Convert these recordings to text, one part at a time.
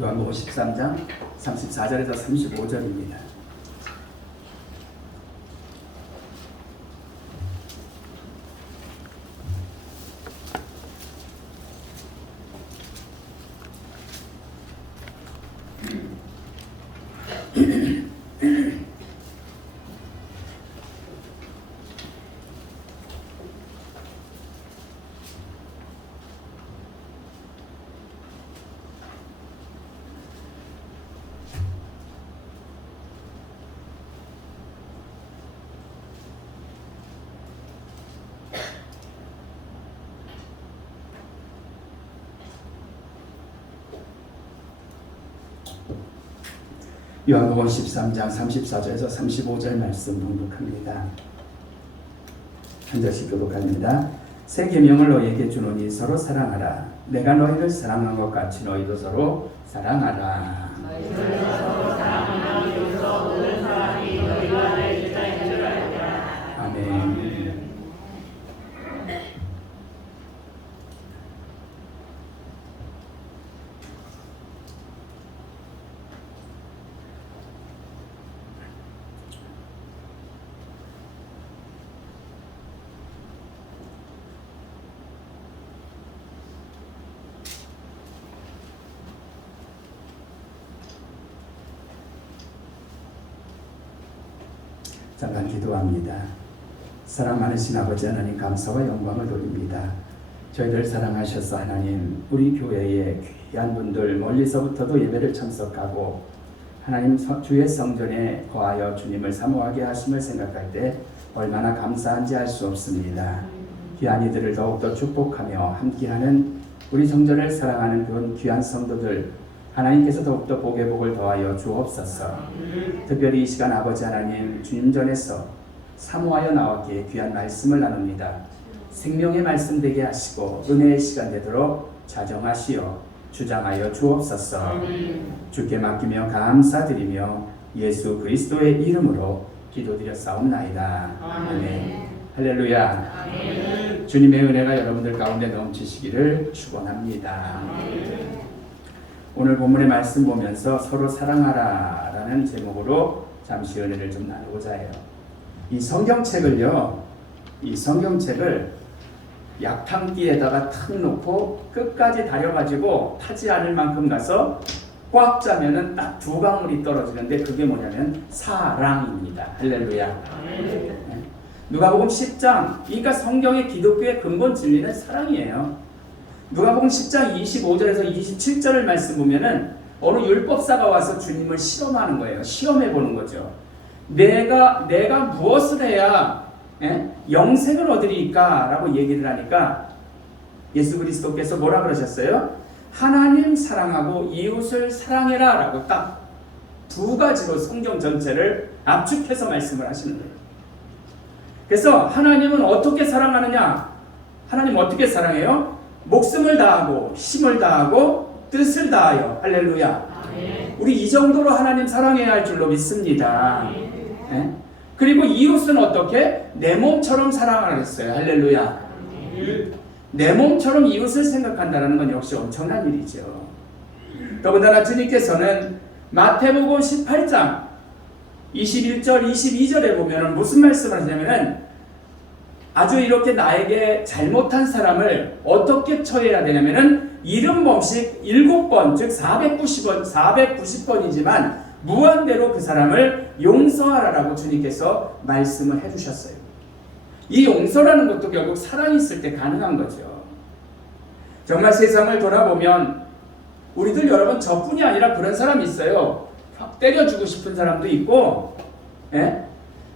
요한복음 13장 34절에서 35절입니다. 요한복음 13장 34절에서 35절 말씀 봉독합니다. 한 절씩 교독합니다. 새 계명을 너희에게 주노니 서로 사랑하라. 내가 너희를 사랑한 것 같이 너희도 서로 사랑하라. 너희를 서로 사랑하나 이로써 모든 사람이 너희가 내 제자인 줄 알리라. 아멘. 잠깐 기도합니다. 사랑 많으신 아버지 하나님 감사와 영광을 돌립니다. 저희들 사랑하셔서 하나님 우리 교회에 귀한 분들 멀리서부터도 예배를 참석하고 하나님 주의 성전에 거하여 주님을 사모하게 하심을 생각할 때 얼마나 감사한지 알 수 없습니다. 귀한 이들을 더욱더 축복하며 함께하는 우리 성전을 사랑하는 그런 귀한 성도들 하나님께서 더욱더 복의 복을 더하여 주옵소서. 특별히 이 시간 아버지 하나님 주님 전에서 사모하여 나왔기에 귀한 말씀을 나눕니다. 생명의 말씀 되게 하시고 은혜의 시간 되도록 자정하시어 주장하여 주옵소서. 주께 맡기며 감사드리며 예수 그리스도의 이름으로 기도드렸사옵나이다. 아멘. 할렐루야. 아멘. 주님의 은혜가 여러분들 가운데 넘치시기를 축원합니다. 오늘 본문의 말씀 보면서 서로 사랑하라 라는 제목으로 잠시 은혜를 좀 나누고자 해요. 이 성경책을 약탕기에다가 탁 놓고 끝까지 다려가지고 타지 않을 만큼 가서 꽉 짜면은 딱 두 방울이 떨어지는데 그게 뭐냐면 사랑입니다. 할렐루야. 누가복음 10장, 그러니까 성경의 기독교의 근본 진리는 사랑이에요. 누가복음 10장 25절에서 27절을 말씀 보면은 어느 율법사가 와서 주님을 실험하는 거예요. 시험해 보는 거죠. 내가 무엇을 해야 영생을 얻으리까? 라고 얘기를 하니까 예수 그리스도께서 뭐라 그러셨어요? 하나님 사랑하고 이웃을 사랑해라 라고 딱 두 가지로 성경 전체를 압축해서 말씀을 하시는 거예요. 그래서 하나님은 어떻게 사랑하느냐? 하나님 어떻게 사랑해요? 목숨을 다하고 힘을 다하고 뜻을 다하여. 할렐루야. 아멘. 우리 이 정도로 하나님 사랑해야 할 줄로 믿습니다. 네? 그리고 이웃은 어떻게? 내 몸처럼 사랑하라 했어요. 할렐루야. 내 몸처럼 이웃을 생각한다는 건 역시 엄청난 일이죠. 더군다나 주님께서는 마태복음 18장 21절 22절에 보면 무슨 말씀을 하냐면은 아주 이렇게 나에게 잘못한 사람을 어떻게 처해야 되냐면은 이름 없이 7번, 즉 490번이지만 무한대로 그 사람을 용서하라라고 주님께서 말씀을 해주셨어요. 이 용서라는 것도 결국 사랑이 있을 때 가능한 거죠. 정말 세상을 돌아보면 우리들 여러분 저뿐이 아니라 그런 사람이 있어요. 확 때려주고 싶은 사람도 있고,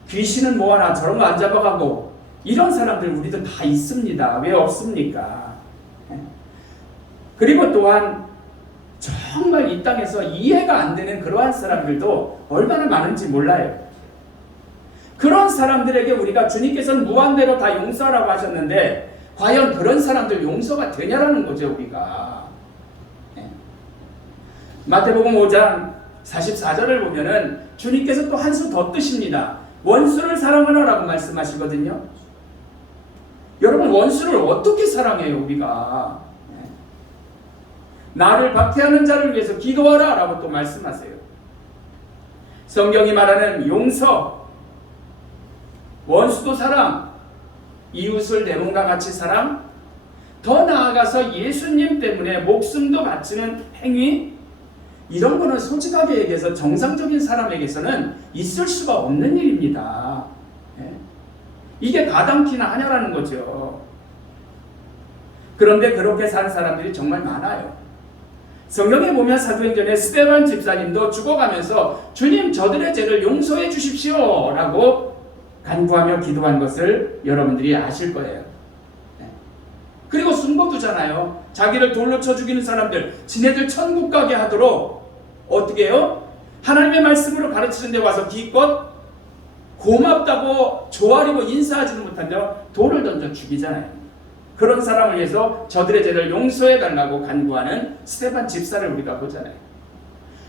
귀신은 뭐하나 저런 거 안 잡아가고 이런 사람들 우리들 다 있습니다. 왜 없습니까? 그리고 또한 정말 이 땅에서 이해가 안 되는 그러한 사람들도 얼마나 많은지 몰라요. 그런 사람들에게 우리가 주님께서는 무한대로 다 용서하라고 하셨는데 과연 그런 사람들 용서가 되냐라는 거죠. 우리가 마태복음 5장 44절을 보면은 주님께서 또 한 수 더 뜨십니다. 원수를 사랑하라라고 말씀하시거든요. 여러분 원수를 어떻게 사랑해요 우리가? 나를 박해하는 자를 위해서 기도하라 라고 또 말씀하세요. 성경이 말하는 용서, 원수도 사랑, 이웃을 내 몸과 같이 사랑, 더 나아가서 예수님 때문에 목숨도 바치는 행위, 이런 거는 솔직하게 얘기해서 정상적인 사람에게서는 있을 수가 없는 일입니다. 이게 가당키나 하냐라는 거죠. 그런데 그렇게 산 사람들이 정말 많아요. 성경에 보면 사도행전에 스데반 집사님도 죽어가면서 주님 저들의 죄를 용서해 주십시오 라고 간구하며 기도한 것을 여러분들이 아실 거예요. 그리고 순고두잖아요. 자기를 돌로 쳐 죽이는 사람들, 지네들 천국 가게 하도록 어떻게 해요? 하나님의 말씀으로 가르치는 데 와서 기껏 고맙다고 조아리고 인사하지는 못한다며 돌을 던져 죽이잖아요. 그런 사람을 위해서 저들의 죄를 용서해 달라고 간구하는 스데반 집사를 우리가 보잖아요.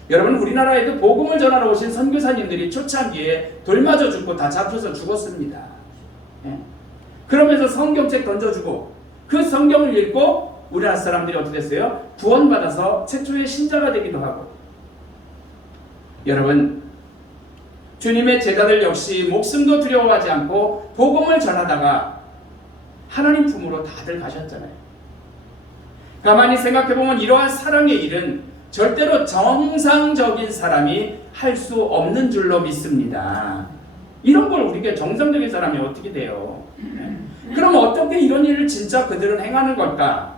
여러분, 우리나라에도 복음을 전하러 오신 선교사님들이 초창기에 돌 맞아 죽고 다 잡혀서 죽었습니다. 그러면서 성경책 던져주고 그 성경을 읽고 우리나라 사람들이 어떻게 됐어요? 구원받아서 최초의 신자가 되기도 하고. 여러분, 주님의 제자들 역시 목숨도 두려워하지 않고 복음을 전하다가 하나님 품으로 다들 가셨잖아요. 가만히 생각해보면 이러한 사랑의 일은 절대로 정상적인 사람이 할 수 없는 줄로 믿습니다. 이런 걸 우리가 정상적인 사람이 어떻게 돼요? 그럼 어떻게 이런 일을 진짜 그들은 행하는 걸까?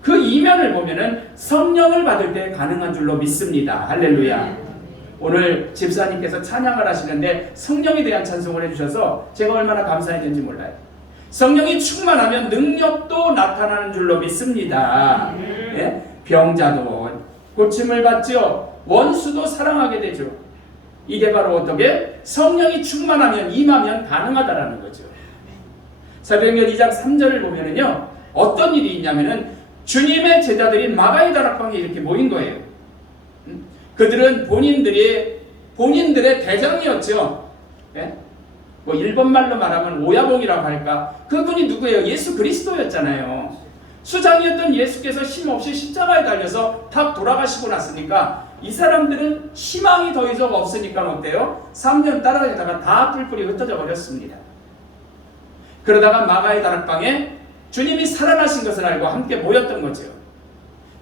그 이면을 보면은 성령을 받을 때 가능한 줄로 믿습니다. 할렐루야. 오늘 집사님께서 찬양을 하시는데 성령에 대한 찬송을 해주셔서 제가 얼마나 감사했는지 몰라요. 성령이 충만하면 능력도 나타나는 줄로 믿습니다. 병자도 고침을 받죠. 원수도 사랑하게 되죠. 이게 바로 어떻게? 성령이 충만하면, 임하면 가능하다라는 거죠. 사도행전 2장 3절을 보면은요, 어떤 일이 있냐면은 주님의 제자들이 마가의 다락방에 이렇게 모인 거예요. 그들은 본인들의 대장이었죠. 뭐 일본말로 말하면 오야봉이라고 할까? 그분이 누구예요? 예수 그리스도였잖아요. 수장이었던 예수께서 힘없이 십자가에 달려서 탁 돌아가시고 났으니까 이 사람들은 희망이 더 이상 없으니까 어때요? 3년 따라다니다가 다 뿔뿔이 흩어져 버렸습니다. 그러다가 마가의 다락방에 주님이 살아나신 것을 알고 함께 모였던 거죠.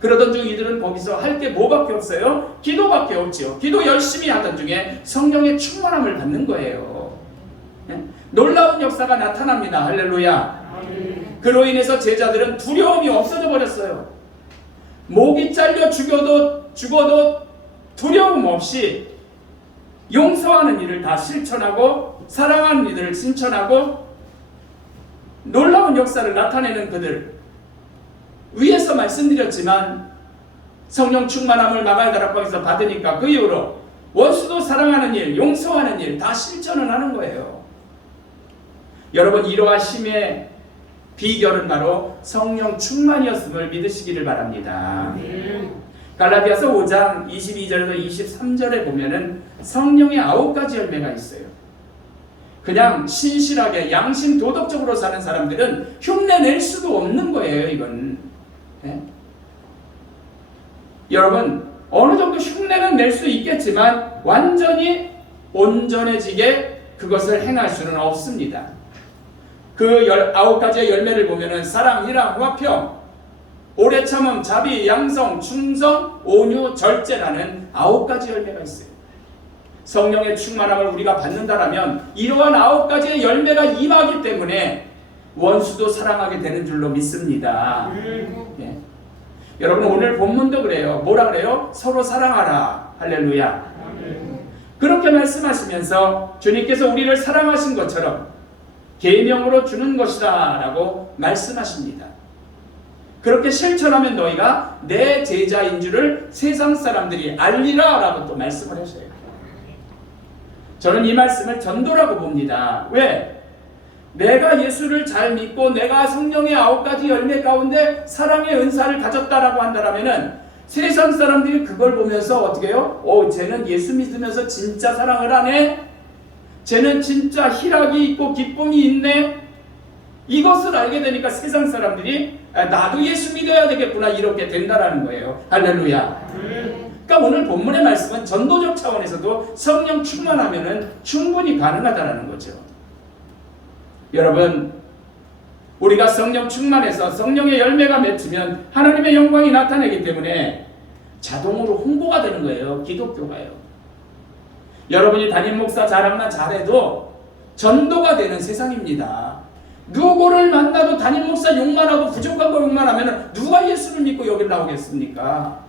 그러던 중 이들은 거기서 할 게 뭐밖에 없어요? 기도밖에 없죠. 기도 열심히 하던 중에 성령의 충만함을 받는 거예요. 놀라운 역사가 나타납니다. 할렐루야. 그로 인해서 제자들은 두려움이 없어져 버렸어요. 목이 잘려 죽어도 두려움 없이 용서하는 일을 다 실천하고 사랑하는 이들을 실천하고 놀라운 역사를 나타내는 그들. 위에서 말씀드렸지만 성령 충만함을 마가의 다락방에서 받으니까 그 이후로 원수도 사랑하는 일, 용서하는 일 다 실천을 하는 거예요. 여러분, 이러하심의 비결은 바로 성령 충만이었음을 믿으시기를 바랍니다. 갈라디아서 5장 22절에서 23절에 보면은 성령의 9가지 열매가 있어요. 그냥 신실하게 양심 도덕적으로 사는 사람들은 흉내낼 수도 없는 거예요. 이건 여러분, 어느 정도 흉내는 낼 수 있겠지만 완전히 온전해지게 그것을 행할 수는 없습니다. 그 9가지의 열매를 보면은 사랑, 희락, 화평, 오래 참음, 자비, 양성, 충성, 온유, 절제라는 9가지 열매가 있어요. 성령의 충만함을 우리가 받는다라면 이러한 9가지의 열매가 임하기 때문에 원수도 사랑하게 되는 줄로 믿습니다. 여러분, 오늘 본문도 그래요. 뭐라 그래요? 서로 사랑하라. 할렐루야. 그렇게 말씀하시면서 주님께서 우리를 사랑하신 것처럼 계명으로 주는 것이다 라고 말씀하십니다. 그렇게 실천하면 너희가 내 제자인 줄을 세상 사람들이 알리라 라고 또 말씀을 하셔요. 저는 이 말씀을 전도라고 봅니다. 왜? 내가 예수를 잘 믿고 내가 성령의 9가지 열매 가운데 사랑의 은사를 가졌다라고 한다면은 세상 사람들이 그걸 보면서 어떻게 해요? 쟤는 예수 믿으면서 진짜 사랑을 하네? 쟤는 진짜 희락이 있고 기쁨이 있네? 이것을 알게 되니까 세상 사람들이 나도 예수 믿어야 되겠구나 이렇게 된다라는 거예요. 할렐루야. 그러니까 오늘 본문의 말씀은 전도적 차원에서도 성령 충만하면은 충분히 가능하다라는 거죠. 여러분, 우리가 성령 충만해서 성령의 열매가 맺히면 하나님의 영광이 나타나기 때문에 자동으로 홍보가 되는 거예요. 기독교가요. 여러분이 담임 목사 자랑만 잘해도 전도가 되는 세상입니다. 누구를 만나도 담임 목사 욕만 하고 부족한 거 욕만 하면 누가 예수를 믿고 여기 나오겠습니까?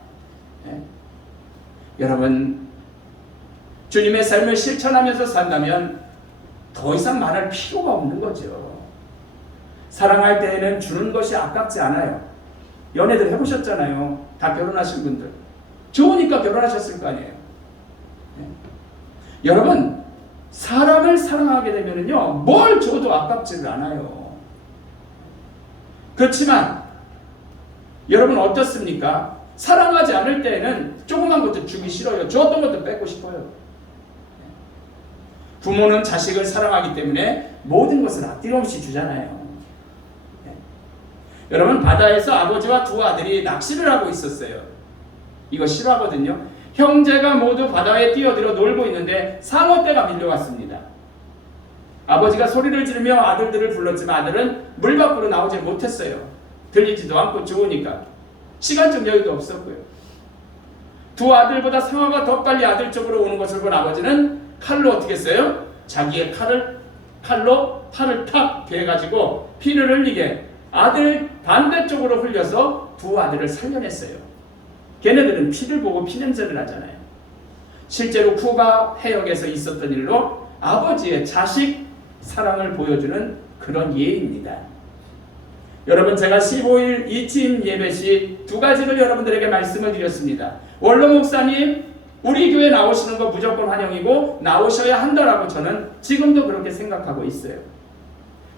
네? 여러분, 주님의 삶을 실천하면서 산다면 더 이상 말할 필요가 없는 거죠. 사랑할 때에는 주는 것이 아깝지 않아요. 연애들 해보셨잖아요. 다 결혼하신 분들. 좋으니까 결혼하셨을 거 아니에요. 네? 여러분, 사람을 사랑하게 되면요, 뭘 줘도 아깝지를 않아요. 그렇지만 여러분 어떻습니까? 사랑하지 않을 때에는 조그만 것도 주기 싫어요. 줬던 것도 뺏고 싶어요. 부모는 자식을 사랑하기 때문에 모든 것을 아낌없이 주잖아요. 여러분, 바다에서 아버지와 두 아들이 낚시를 하고 있었어요. 이거 싫어하거든요. 형제가 모두 바다에 뛰어들어 놀고 있는데 상어떼가 밀려왔습니다. 아버지가 소리를 지르며 아들들을 불렀지만 아들은 물 밖으로 나오지 못했어요. 들리지도 않고 좋으니까. 시간적 여유도 없었고요. 두 아들보다 상어가 더 빨리 아들 쪽으로 오는 것을 본 아버지는 칼로 어떻게 했어요? 자기의 칼로 팔을 탁 베가지고 피를 흘리게 아들 반대쪽으로 흘려서 두 아들을 살려냈어요. 걔네들은 피를 보고 피냄새를 하잖아요. 실제로 쿠바 해역에서 있었던 일로 아버지의 자식 사랑을 보여주는 그런 예입니다. 여러분, 제가 15일 이침 예배 시 두 가지를 여러분들에게 말씀을 드렸습니다. 원로 목사님, 우리 교회 나오시는 거 무조건 환영이고 나오셔야 한다라고 저는 지금도 그렇게 생각하고 있어요.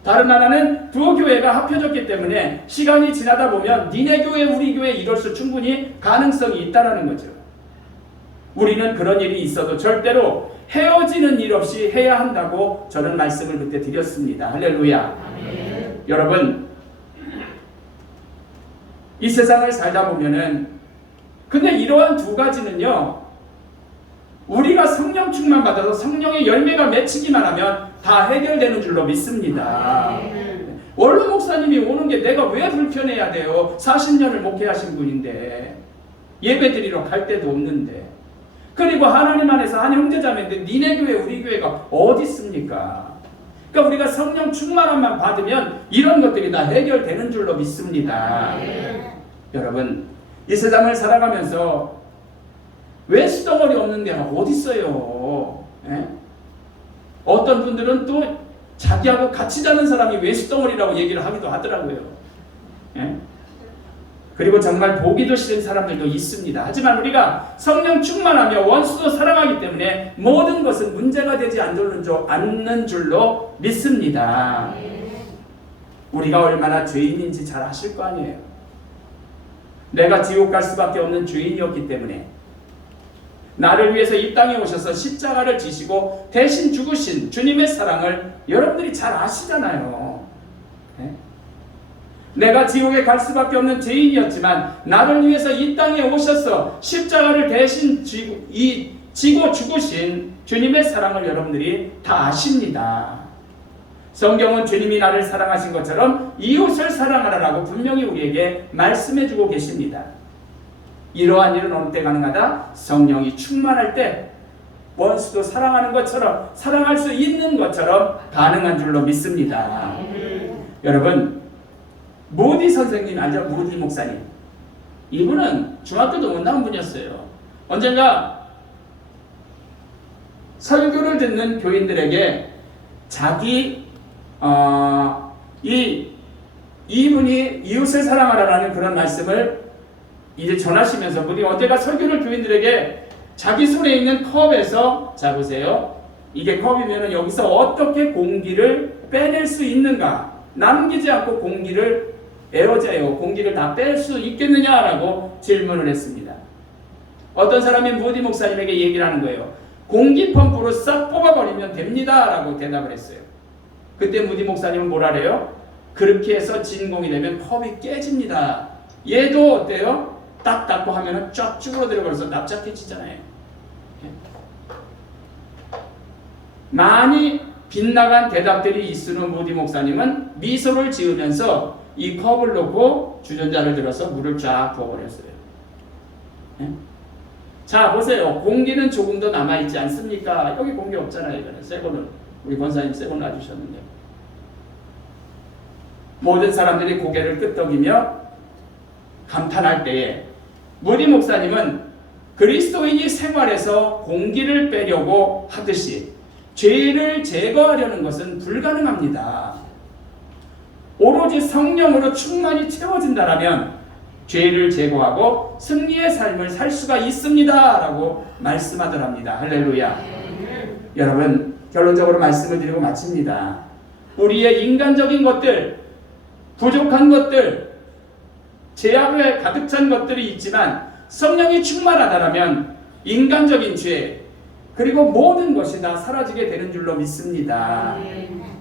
다른 하나는 두 교회가 합쳐졌기 때문에 시간이 지나다 보면 니네 교회 우리 교회 이럴 수 충분히 가능성이 있다는 거죠. 우리는 그런 일이 있어도 절대로 헤어지는 일 없이 해야 한다고 저는 말씀을 그때 드렸습니다. 할렐루야. 아멘. 여러분, 이 세상을 살다 보면은 근데 이러한 두 가지는요, 우리가 성령 충만 받아서 성령의 열매가 맺히기만 하면 다 해결되는 줄로 믿습니다. 원로 목사님이 오는 게 내가 왜 불편해야 돼요? 40년을 목회하신 분인데 예배 드리러 갈 데도 없는데, 그리고 하나님 안에서 한 형제자매인데 니네 교회 우리 교회가 어디 있습니까? 그러니까 우리가 성령 충만함만 받으면 이런 것들이 다 해결되는 줄로 믿습니다. 여러분, 이 세상을 살아가면서 외수덩어리 없는 데가 어디 있어요? 예? 어떤 분들은 또 자기하고 같이 자는 사람이 외수덩어리라고 얘기를 하기도 하더라고요. 예? 그리고 정말 보기도 싫은 사람들도 있습니다. 하지만 우리가 성령 충만하며 원수도 사랑하기 때문에 모든 것은 문제가 되지 않는 줄로 믿습니다. 우리가 얼마나 죄인인지 잘 아실 거 아니에요. 내가 지옥 갈 수밖에 없는 죄인이었기 때문에 나를 위해서 이 땅에 오셔서 십자가를 지시고 대신 죽으신 주님의 사랑을 여러분들이 잘 아시잖아요. 네? 내가 지옥에 갈 수밖에 없는 죄인이었지만 나를 위해서 이 땅에 오셔서 십자가를 대신 지고 죽으신 주님의 사랑을 여러분들이 다 아십니다. 성경은 주님이 나를 사랑하신 것처럼 이웃을 사랑하라라고 분명히 우리에게 말씀해주고 계십니다. 이러한 일은 어느 때 가능하다? 성령이 충만할 때 원수도 사랑하는 것처럼, 사랑할 수 있는 것처럼 가능한 줄로 믿습니다. 여러분, 모디 선생님 알죠? 모디 목사님. 이분은 중학교도 못 나온 분이었어요. 언젠가 설교를 듣는 교인들에게 이분이 이웃을 사랑하라라는 그런 말씀을 이제 전하시면서 우리 어제가 설교를 교인들에게 자기 손에 있는 컵에서, 자 보세요, 이게 컵이면 여기서 어떻게 공기를 빼낼 수 있는가, 남기지 않고 공기를 에어제요, 공기를 다 뺄 수 있겠느냐라고 질문을 했습니다. 어떤 사람이 모디 목사님에게 얘기를 하는 거예요. 공기 펌프로 싹 뽑아버리면 됩니다 라고 대답을 했어요. 그때 모디 목사님은 뭐라 그래요? 그렇게 해서 진공이 되면 컵이 깨집니다. 얘도 어때요? 딱 닫고 하면은 쫙 쭈그러들어 버려서 납작해지잖아요. 많이 빗나간 대답들이 있으는 무디 목사님은 미소를 지으면서 이 컵을 놓고 주전자를 들어서 물을 쫙 부어버렸어요. 자, 보세요. 공기는 조금 더 남아있지 않습니까? 여기 공기 없잖아요. 이거는 새 거는 우리 권사님 새 거 놔주셨는데, 모든 사람들이 고개를 끄덕이며 감탄할 때에 무디 목사님은 그리스도인이 생활에서 공기를 빼려고 하듯이 죄를 제거하려는 것은 불가능합니다. 오로지 성령으로 충만히 채워진다라면 죄를 제거하고 승리의 삶을 살 수가 있습니다 라고 말씀하더랍니다. 할렐루야. 여러분, 결론적으로 말씀을 드리고 마칩니다. 우리의 인간적인 것들, 부족한 것들, 죄악에 가득 찬 것들이 있지만 성령이 충만하다면 인간적인 죄 그리고 모든 것이 다 사라지게 되는 줄로 믿습니다.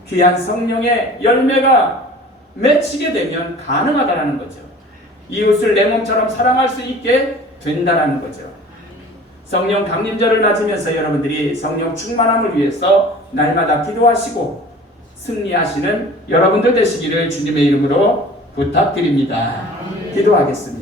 귀한 성령의 열매가 맺히게 되면 가능하다는 거죠. 이웃을 내 몸처럼 사랑할 수 있게 된다는 거죠. 성령 강림절을 맞으면서 여러분들이 성령 충만함을 위해서 날마다 기도하시고 승리하시는 여러분들 되시기를 주님의 이름으로 부탁드립니다. 기도하겠습니다.